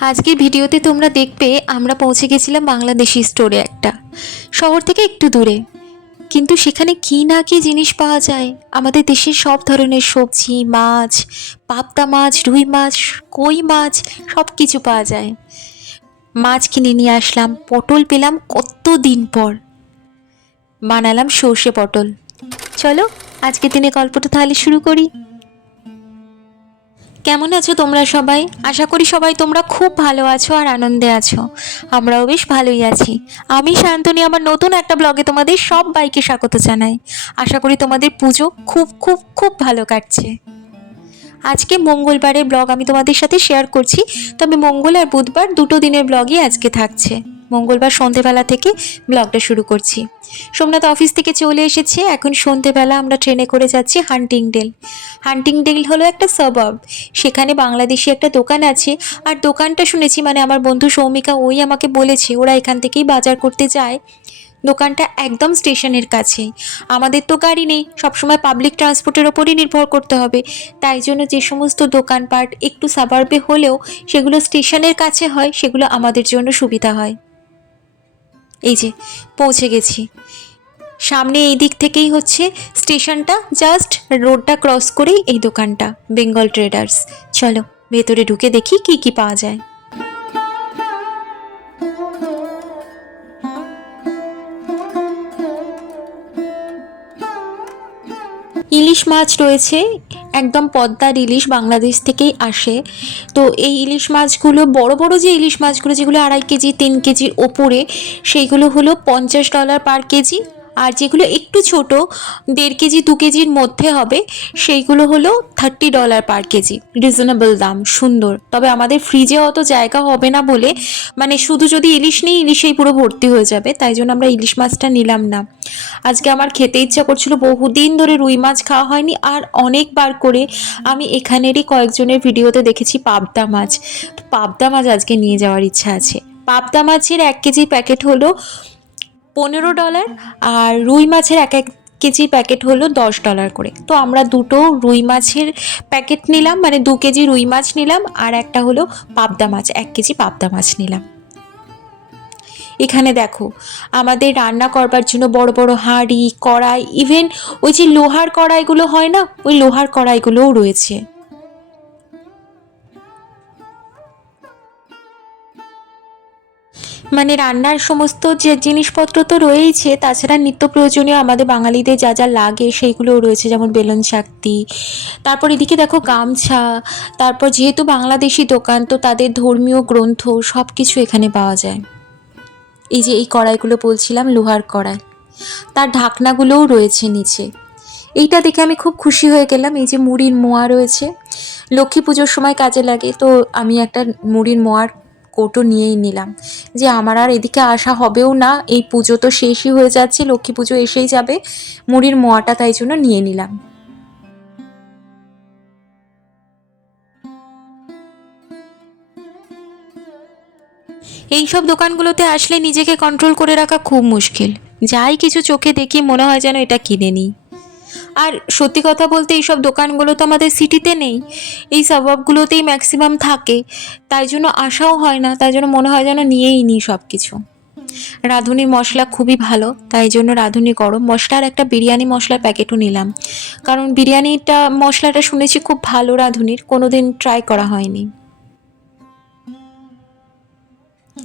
আজকের ভিডিওতে তোমরা দেখবে আমরা পৌঁছে গেছিলাম বাংলাদেশি স্টোরে একটা শহর থেকে একটু দূরে। কিন্তু সেখানে কি না কি জিনিস পাওয়া যায়? আমাদের দেশের সব ধরনের সবজি, মাছ, পাবদা মাছ, রুই মাছ, কই মাছ সব কিছু পাওয়া যায়। মাছ কিনে নিয়ে আসলাম, পটল পেলাম কত দিন পর। বানালাম সর্ষে পটল। চলো, আজকের দিনে গল্পটা তাহলে শুরু করি। কেমন আছো তোমরা সবাই? আশা করি সবাই তোমরা খুব ভালো আছো আর আনন্দে আছো। আমরাও বেশ ভালোই আছি। আমি শান্তনী, আমার নতুন একটা ব্লগে তোমাদের সব বাইকে স্বাগত জানাই। আশা করি তোমাদের পুজো খুব খুব খুব ভালো কাটছে। আজকে মঙ্গলবারের ব্লগ আমি তোমাদের সাথে শেয়ার করছি। তবে মঙ্গল আর বুধবার দুটো দিনের ব্লগই আজকে থাকছে। মঙ্গলবার সন্ধেবেলা থেকে ব্লগটা শুরু করছি। সোমনাথ অফিস থেকে চলে এসেছে। এখন সন্ধেবেলা আমরা ট্রেনে করে যাচ্ছি হান্টিংডেল। হান্টিংডেল হলো একটা সবাব সেখানে বাংলাদেশি একটা দোকান আছে। আর দোকানটা শুনেছি মানে আমার বন্ধু সৌমিকা, ওই আমাকে বলেছে, ওরা এখান থেকেই বাজার করতে যায়। দোকানটা একদম স্টেশনের কাছে। আমাদের তো গাড়ি নেই। সবসময় পাবলিক ট্রান্সপোর্টের ওপরই নির্ভর করতে হবে। তাই জন্য যে সমস্ত দোকানপাট একটু সাবার্বে হলেও সেগুলো স্টেশনের কাছে হয়, সেগুলো আমাদের জন্য সুবিধা হয়। এই যে, পৌঁছে গেছি। সামনে এই দিক থেকেই হচ্ছে স্টেশনটা, জাস্ট রোডটা ক্রস করেই এই দোকানটা, বেঙ্গল ট্রেডার্স। চলো, ভেতরে ঢুকে দেখি কি কি পাওয়া যায়। ইলিশ মাছ রয়েছে একদম পদ্মার ইলিশ বাংলাদেশ থেকেই আসে। তো এই ইলিশ মাছগুলো, বড় বড় যে ইলিশ মাছগুলো, যেগুলো আড়াই কেজি, তিন কেজির ওপরে, সেইগুলো হলো পঞ্চাশ ডলার পার কেজি। আর যেগুলো একটু ছোট, দেড় কেজি, দু কেজির মধ্যে হবে, সেইগুলো হলো thirty dollar per KG. Reasonable দাম, সুন্দর। তবে আমাদের ফ্রিজে অত জায়গা হবে না বলে মানে শুধু যদি ইলিশ নেই, ইলিশেই পুরো ভর্তি হয়ে যাবে, তাই জন্য আমরা ইলিশ মাছটা নিলাম না। আজকে আমার খেতে ইচ্ছা করছিল, বহুদিন ধরে রুই মাছ খাওয়া হয়নি, আর অনেকবার করে আমি এখানেরই কয়েকজনের ভিডিওতে দেখেছি পাবদা মাছ। তো পাবদা মাছ আজকে নিয়ে যাওয়ার ইচ্ছা আছে। পাবদা মাছের এক কেজি প্যাকেট হলো পনেরো ডলার আর রুই মাছের এক এক কেজি প্যাকেট হলো দশ ডলার করে। তো আমরা দুটো রুই মাছের প্যাকেট নিলাম মানে দু কেজি রুই মাছ নিলাম আর একটা হলো পাবদা মাছ, এক কেজি পাবদা মাছ নিলাম। এখানে দেখো, আমাদের রান্না করবার জন্য বড় বড় হাঁড়ি, কড়াই ইভেন ওই যে লোহার কড়াইগুলো হয় না, ওই লোহার কড়াইগুলোও রয়েছে। মানে রান্নার সমস্ত যে জিনিসপত্র তো রয়েইছে, তাছাড়া নিত্য প্রয়োজনীয় আমাদের বাঙালিদের যা যা লাগে সেইগুলোও রয়েছে, যেমন বেলুন শাক্তি। তারপর এদিকে দেখো গামছা, তারপর যেহেতু বাংলাদেশি দোকান, তো তাদের ধর্মীয় গ্রন্থ সব কিছু এখানে পাওয়া যায়। এই যে এই কড়াইগুলো বলছিলাম, লোহার কড়াই। তার ঢাকনাগুলোও রয়েছে নিচে। এইটা দেখে আমি খুব খুশি হয়ে গেলাম, এই যে মুড়ির মোয়া রয়েছে। লক্ষ্মী পুজোর সময় কাজে লাগে, তো আমি একটা মুড়ির মোয়ার কোটো নিয়েই নিলাম যে আমার আর এদিকে আসা হবেও না, এই পুজো তো শেষই হয়ে যাচ্ছে, লক্ষ্মী পুজো এসেই যাবে, মুড়ির মোয়াটা তাই জন্য নিয়ে নিলাম। এই সব দোকানগুলোতে আসলে নিজেকে কন্ট্রোল করে রাখা খুব মুশকিল। যাই কিছু চোখে দেখি মনে হয় যেন এটা কিনে নিই। আর সত্যি কথা বলতে এইসব দোকানগুলো তো আমাদের সিটিতে নেই। এই সাবাবগুলোতেই ম্যাক্সিমাম থাকে। তাই জন্য আসাও হয় না, তাই জন্য মনে হয় যেন নিয়েই নিই সব কিছু রাঁধুনির মশলা খুবই ভালো, তাই জন্য রাঁধুনি গরম মশলা আর একটা বিরিয়ানি মশলার প্যাকেটও নিলাম। কারণ বিরিয়ানিটা, মশলাটা শুনেছি খুব ভালো রাঁধুনির কোনো দিন ট্রাই করা হয়নি।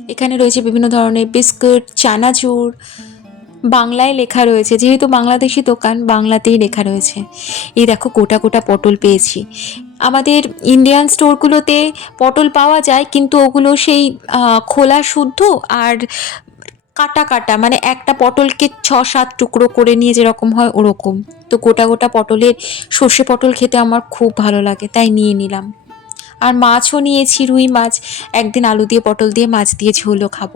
এখানে রয়েছে বিভিন্ন ধরনের বিস্কুট, চানাচুর বাংলায় লেখা রয়েছে, যেহেতু বাংলাদেশি দোকান বাংলাতেই লেখা রয়েছে। এই দেখো, গোটা গোটা পটল পেয়েছি। আমাদের ইন্ডিয়ান স্টোরগুলোতে পটল পাওয়া যায়, কিন্তু ওগুলো সেই খোলা শুদ্ধ আর কাটা কাটা মানে একটা পটলকে ছ সাত টুকরো করে নিয়ে যেরকম হয় ওরকম। তো গোটা গোটা পটলের সর্ষে পটল খেতে আমার খুব ভালো লাগে, তাই নিয়ে নিলাম। আর মাছও নিয়েছি, রুই মাছ, একদিন আলু দিয়ে পটল দিয়ে মাছ দিয়ে ঝোলও খাব।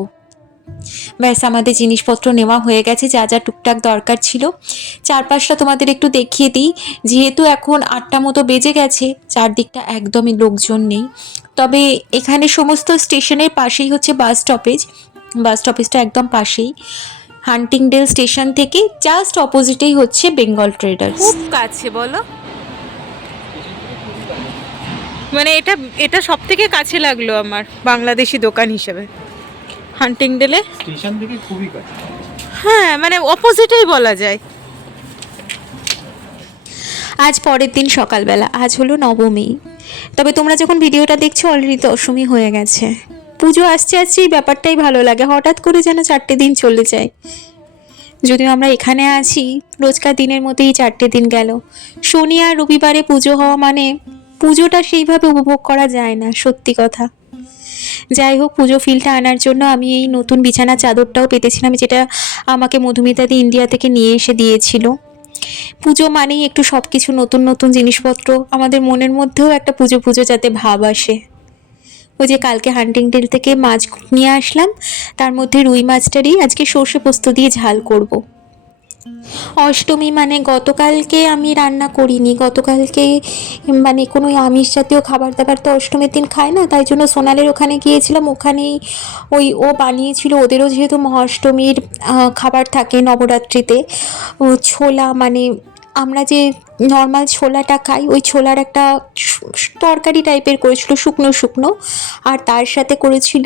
ব্যাস, আমাদের জিনিসপত্র নেওয়া হয়ে গেছে, যা যা টুকটাক দরকার ছিল। চারপাশটা তোমাদের একটু দেখিয়ে দিই। যেহেতু এখন আটটা মতো বেজে গেছে, চারদিকটা একদমই লোকজন নেই। তবে এখানে সমস্ত স্টেশনের পাশেই হচ্ছে বাস স্টপেজ। বাস স্টপেজটা একদম পাশেই। হান্টিংডেল স্টেশন থেকে জাস্ট অপোজিটেই হচ্ছে বেঙ্গল ট্রেডার্স। খুব কাছে, বলো। মানে এটা এটা সব থেকে কাছে লাগল আমার বাংলাদেশি দোকান হিসেবে। হান্টিং ডেলে স্টেশন থেকে খুবই কাছে। হ্যাঁ মানে অপোজিটেই বলা যায়। আজ পরের দিন সকালবেলা আজ হলো নবমী। তবে তোমরা যখন ভিডিওটা দেখছ অলরেডি দশমী হয়ে গেছে। পুজো আসছে আসছে এই ব্যাপারটাই ভালো লাগে। হঠাৎ করে যেন চারটে দিন চলে যায়। যদিও আমরা এখানে আছি রোজকার দিনের মতোই চারটে দিন গেল। শনি আর রবিবারে পুজো হওয়া মানে পুজোটা সেইভাবে উপভোগ করা যায় না সত্যি কথা। যাই হোক, পুজো ফিলটা আনার জন্য আমি এই নতুন বিছানা চাদরটাও পেতেছিলাম, যেটা আমাকে মধুমিতাদি ইন্ডিয়া থেকে নিয়ে এসে দিয়েছিল পুজো মানেই একটু সব কিছু নতুন নতুন জিনিসপত্র, আমাদের মনের মধ্যেও একটা পুজো পুজো যাতে ভাব আসে ওই যে কালকে হান্টিং টেল থেকে মাছ নিয়ে আসলাম, তার মধ্যে রুই মাছটারই আজকে সর্ষে পোস্ত দিয়ে ঝাল করব। অষ্টমী মানে গতকালকে আমি রান্না করিনি। গতকালকে মানে কোনো আমিষ জাতীয় খাবার দাবার তো অষ্টমীর দিন খায় না, তাই জন্য সোনালের ওখানে গিয়েছিলাম। ওখানেই ওই ও বানিয়েছিল, ওদেরও যেহেতু মহাষ্টমীর খাবার থাকে নবরাত্রিতে, ও ছোলা মানে আমরা যে নর্মাল ছোলাটা খাই, ওই ছোলার একটা তরকারি টাইপের করেছিল, শুকনো শুকনো। আর তার সাথে করেছিল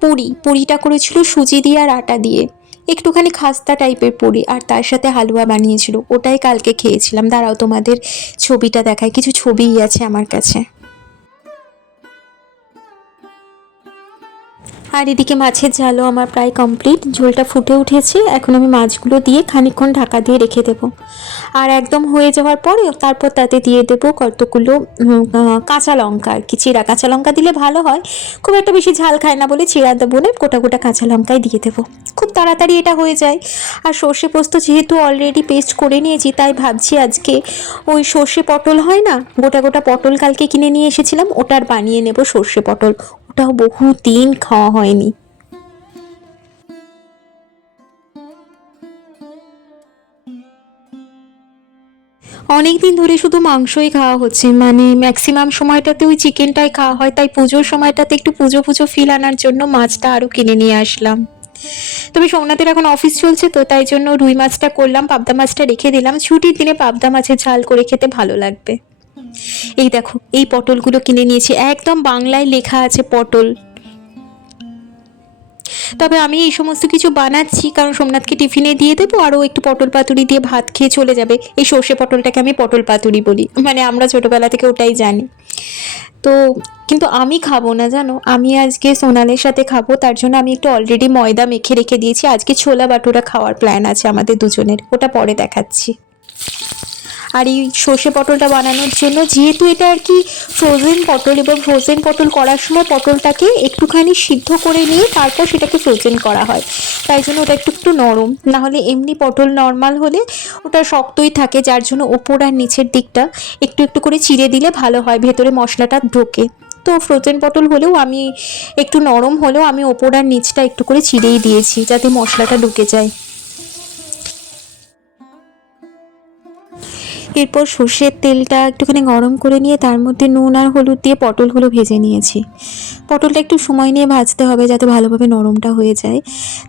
পুরি, পুরিটা করেছিল সুজি দিয়ে আর আটা দিয়ে। একটুখানি খাস্তা টাইপের পুরি আর তার সাথে হালুয়া বানিয়েছিল। ওটাই কালকে খেয়েছিলাম। দাঁড়াও তোমাদের ছবিটা দেখায় কিছু ছবিই আছে আমার কাছে। আর এদিকে মাছের ঝালও আমার প্রায় কমপ্লিট ঝোলটা ফুটে উঠেছে। এখন আমি মাছগুলো দিয়ে খানিকক্ষণ ঢাকা দিয়ে রেখে দেব। আর একদম হয়ে যাওয়ার পরে তারপর তাতে দিয়ে দেবো কতগুলো কাঁচা লঙ্কা আর কি, চিরা। কাঁচা লঙ্কা দিলে ভালো হয়। খুব একটা বেশি ঝাল খায় না বলে চিরা দেবো না, গোটা গোটা কাঁচা লঙ্কাই দিয়ে দেবো। খুব তাড়াতাড়ি এটা হয়ে যায়। আর সর্ষে পোস্ত যেহেতু অলরেডি পেস্ট করে নিয়েছি, তাই ভাবছি আজকে ওই সর্ষে পটল হয় না, গোটা গোটা পটল কালকে কিনে নিয়ে এসেছিলাম ওটার বানিয়ে নেব সর্ষে পটল। ওটাও বহু দিন খাওয়া হয়নি। অনেক দিন ধরে শুধু মাংসই খাওয়া হচ্ছে মানে ম্যাক্সিমাম সময়টাতে ওই চিকেনটাই খাওয়া হয়, তাই পুজোর সময়টাতে একটু পুজো পুজো ফিল আনার জন্য মাছটা আরও কিনে নিয়ে আসলাম। তবে সোমনাথের এখন অফিস চলছে তো, তাই জন্য রুই মাছটা করলাম, পাবদা মাছটা রেখে দিলাম। ছুটির দিনে পাবদা মাছের ঝাল করে খেতে ভালো লাগবে। এই দেখো, এই পটলগুলো কিনে নিয়েছি। একদম বাংলায় লেখা আছে পটল। তবে আমি এই সমস্ত কিছু বানাচ্ছি, কারণ সোমনাথকে টিফিনে দিয়ে দেবো, আরও একটু পটল পাতুরি দিয়ে ভাত খেয়ে চলে যাবে। এই সর্ষে পটলটাকে আমি পটল পাতুরি বলি। মানে আমরা ছোটোবেলা থেকে ওটাই জানি। তো, কিন্তু আমি খাব না, জানো? আমি আজকে সোনালের সাথে খাব, তার জন্য আমি একটু অলরেডি ময়দা মেখে রেখে দিয়েছি। আজকে ছোলা বাটুরা খাওয়ার প্ল্যান আছে আমাদের দুজনের। ওটা পরে দেখাচ্ছি। আর এই সর্ষে পটলটা বানানোর জন্য, যেহেতু এটা আর কি ফ্রোজেন পটল এবং ফ্রোজেন পটল করার সময় পটলটাকে একটুখানি সিদ্ধ করে নিয়ে তারপর সেটাকে ফ্রোজেন করা হয়। তাই জন্য ওটা একটু একটু নরম। না হলে এমনি পটল নর্মাল হলে ওটা শক্তই থাকে, যার জন্য ওপর আর নিচের দিকটা একটু একটু করে চিড়ে দিলে ভালো হয়, ভেতরে মশলাটা ঢোকে। তো ফ্রোজেন পটল হলেও আমি একটু নরম হলেও আমি ওপর আর নিচটা একটু করে চিড়েই দিয়েছি, যাতে মশলাটা ঢুকে যায়। এরপর সর্ষের তেলটা একটুখানি গরম করে নিয়ে তার মধ্যে নুন আর হলুদ দিয়ে পটলগুলো ভেজে নিয়েছি। পটলটা একটু সময় নিয়ে ভাজতে হবে যাতে ভালোভাবে নরমটা হয়ে যায়।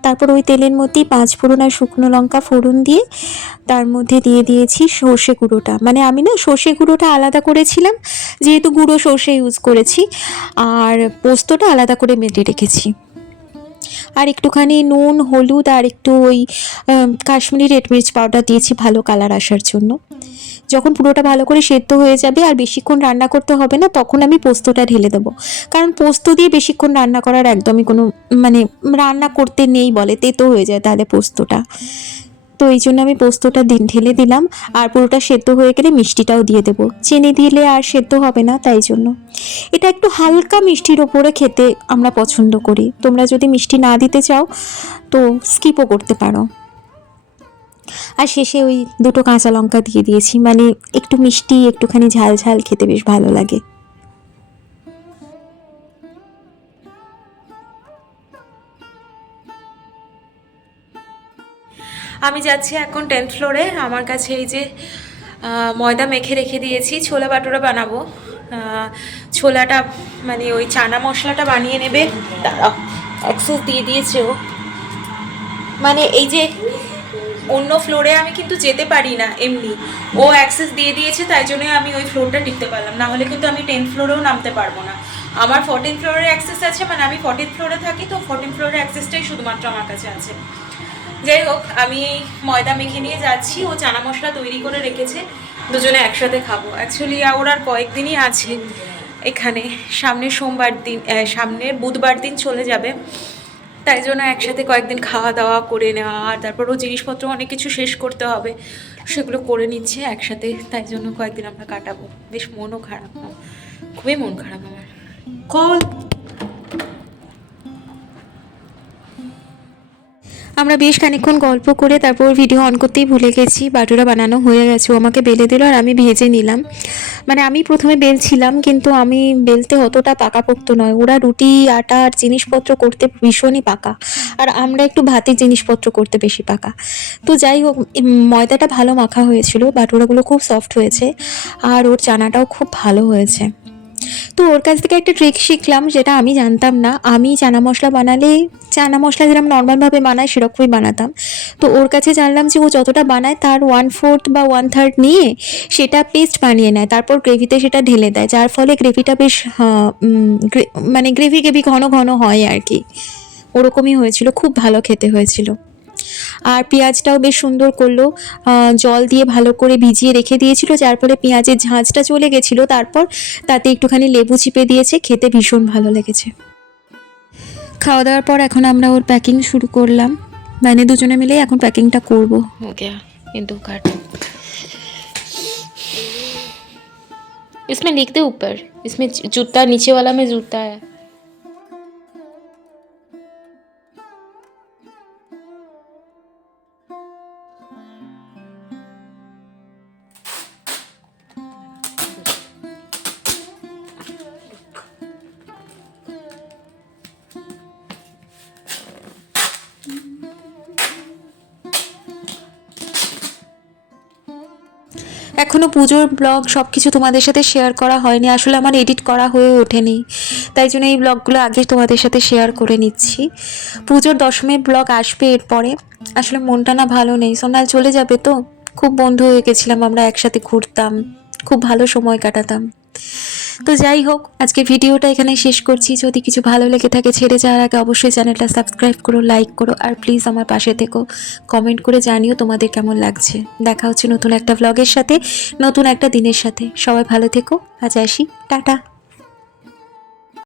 তারপর ওই তেলের মধ্যেই পাঁচ ফোড়ন আর শুকনো লঙ্কা ফোড়ন দিয়ে তার মধ্যে দিয়ে দিয়েছি সর্ষে গুঁড়োটা। মানে আমি না সর্ষে গুঁড়োটা আলাদা করেছিলাম, যেহেতু গুঁড়ো সর্ষে ইউজ করেছি, আর পোস্তটা আলাদা করে মেটে রেখেছি। আর একটুখানি নুন, হলুদ আর একটু ওই কাশ্মীরি রেড মির্চ পাউডার দিয়েছি ভালো কালার আসার জন্য। যখন পুরোটা ভালো করে সেদ্ধ হয়ে যাবে আর বেশিক্ষণ রান্না করতে হবে না, তখন আমি পোস্তটা ঢেলে দেবো। কারণ পোস্ত দিয়ে বেশিক্ষণ রান্না করার একদমই কোনো মানে রান্না করতে নেই বলে, তেতো হয়ে যায় তাহলে পোস্তটা। তো এই জন্য আমি পোস্তটা দিন ঢেলে দিলাম আর পুরোটা সেদ্ধ হয়ে গেলে মিষ্টিটাও দিয়ে দেবো। চিনি দিলে আর সেদ্ধ হবে না তাই জন্য। এটা একটু হালকা মিষ্টির ওপরে খেতে আমরা পছন্দ করি। তোমরা যদি মিষ্টি না দিতে চাও, তো স্কিপও করতে পারো। আর শেষে ওই দুটো কাঁচা লঙ্কা দিয়ে দিয়েছি। মানে একটু মিষ্টি, একটুখানি ঝাল ঝাল খেতে বেশ ভালো লাগে। আমি যাচ্ছি এখন টেন্থ ফ্লোরে আমার কাছে এই যে ময়দা মেখে রেখে দিয়েছি, ছোলা বাটুরা বানাবো। ছোলাটা মানে ওই চানা মশলাটা বানিয়ে নেবে। দাঁড়াও অ্যাক্সেস দিয়ে দিয়েছে ও। মানে এই যে, অন্য ফ্লোরে আমি কিন্তু যেতে পারি না এমনি। ও অ্যাক্সেস দিয়ে দিয়েছে, তাই জন্য আমি ওই ফ্লোরটা টিকতে পারলাম। না হলে কিন্তু আমি টেন্থ ফ্লোরেও নামতে পারব না। আমার ফোরটিন ফ্লোরের অ্যাক্সেস আছে মানে আমি ফোরটিন ফ্লোরে থাকি, তো ফোরটিন ফ্লোরের অ্যাক্সেসটাই শুধুমাত্র আমার কাছে আছে। যাই হোক আমি ময়দা মেখে নিয়ে যাচ্ছি। ও চানা মশলা তৈরি করে রেখেছে। দুজনে একসাথে খাব। অ্যাকচুয়ালি ওর আর কয়েকদিনই আছে এখানে। সামনের সোমবার দিন আহ, সামনের বুধবার দিন চলে যাবে। তাই জন্য একসাথে কয়েকদিন খাওয়া দাওয়া করে নেওয়া আর তারপর ও জিনিসপত্র অনেক কিছু শেষ করতে হবে। সেগুলো করে নিচ্ছে একসাথে। তাই জন্য কয়েকদিন আমরা কাটাবো। বেশ মনও খারাপ খুবই মন খারাপ আমার। কল আমরা বেশ খানিকক্ষণ গল্প করে তারপর ভিডিও অন করতেই ভুলে গেছি। বাটুরা বানানো হয়ে গেছে। আমাকে বেলে দিল আর আমি ভেজে নিলাম। মানে আমি প্রথমে বেলছিলাম, কিন্তু আমি বেলতে অতটা পাকাপোক্ত নয়। ওরা রুটি, আটা আর জিনিসপত্র করতে ভীষণই পাকা। আর আমরা একটু ভাতের জিনিসপত্র করতে বেশি পাকা। তো যাই হোক ময়দাটা ভালো মাখা হয়েছিল। বাটুরাগুলো খুব সফট হয়েছে। আর ওর চানাটাও খুব ভালো হয়েছে। তো ওর কাছ থেকে একটা ট্রিক শিখলাম যেটা আমি জানতাম না। আমি চানা মশলা বানালে, চানা মশলা যেরকম নর্মালভাবে বানায় সেরকমই বানাতাম। তো ওর কাছে জানলাম যে ও যতটা বানায় তার ওয়ান ফোর্থ বা ওয়ান থার্ড নিয়ে সেটা পেস্ট বানিয়ে নেয়, তারপর গ্রেভিতে সেটা ঢেলে দেয়। যার ফলে গ্রেভিটা বেশ গ্রে- মানে গ্রেভি গ্রেভি ঘন ঘন হয় আর কি। ওরকমই হয়েছিল, খুব ভালো খেতে হয়েছিল। আর পেঁয়াজটাও বেশ সুন্দর করলো আহ, জল দিয়ে ভালো করে ভিজিয়ে রেখে দিয়েছিল যার ফলে পেঁয়াজের ঝাঁঝটা চলে গেছিলো তারপর তাতে একটুখানি লেবু চিপে দিয়েছে খেতে ভীষণ ভালো লেগেছে খাওয়া দাওয়ার পর এখন আমরা ওর প্যাকিং শুরু করলাম মানে দুজনে মিলেই এখন প্যাকিংটা করব हो गया ये दो काट इसमें लिख दे ऊपर इसमें जूता नीचे वाला में जूता है এখনও পুজোর ব্লগ সব কিছু তোমাদের সাথে শেয়ার করা হয়নি। আসলে আমার এডিট করা হয়ে ওঠেনি। তাই জন্য এই ব্লগগুলো আগে তোমাদের সাথে শেয়ার করে নিচ্ছি। পুজোর দশমীর ব্লগ আসবে এরপরে। আসলে মনটা না ভালো নেই। সোনাল চলে যাবে তো? খুব বন্ধু হয়ে গেছিলাম, আমরা একসাথে ঘুরতাম। খুব ভালো সময় কাটাতাম। তো যাই হোক, আজকে ভিডিওটা এখানে শেষ করছি। যদি কিছু ভালো লেগে থাকে ছেড়ে যাওয়ার আগে অবশ্যই চ্যানেলটা সাবস্ক্রাইব করো, লাইক করো, আর প্লিজ আমার পাশে থেকো। কমেন্ট করে জানিও তোমাদের কেমন লাগছে। দেখা হচ্ছে নতুন একটা ভ্লগের সাথে, নতুন একটা দিনের সাথে। সবাই ভালো থেকো, আজ আসি, টাটা।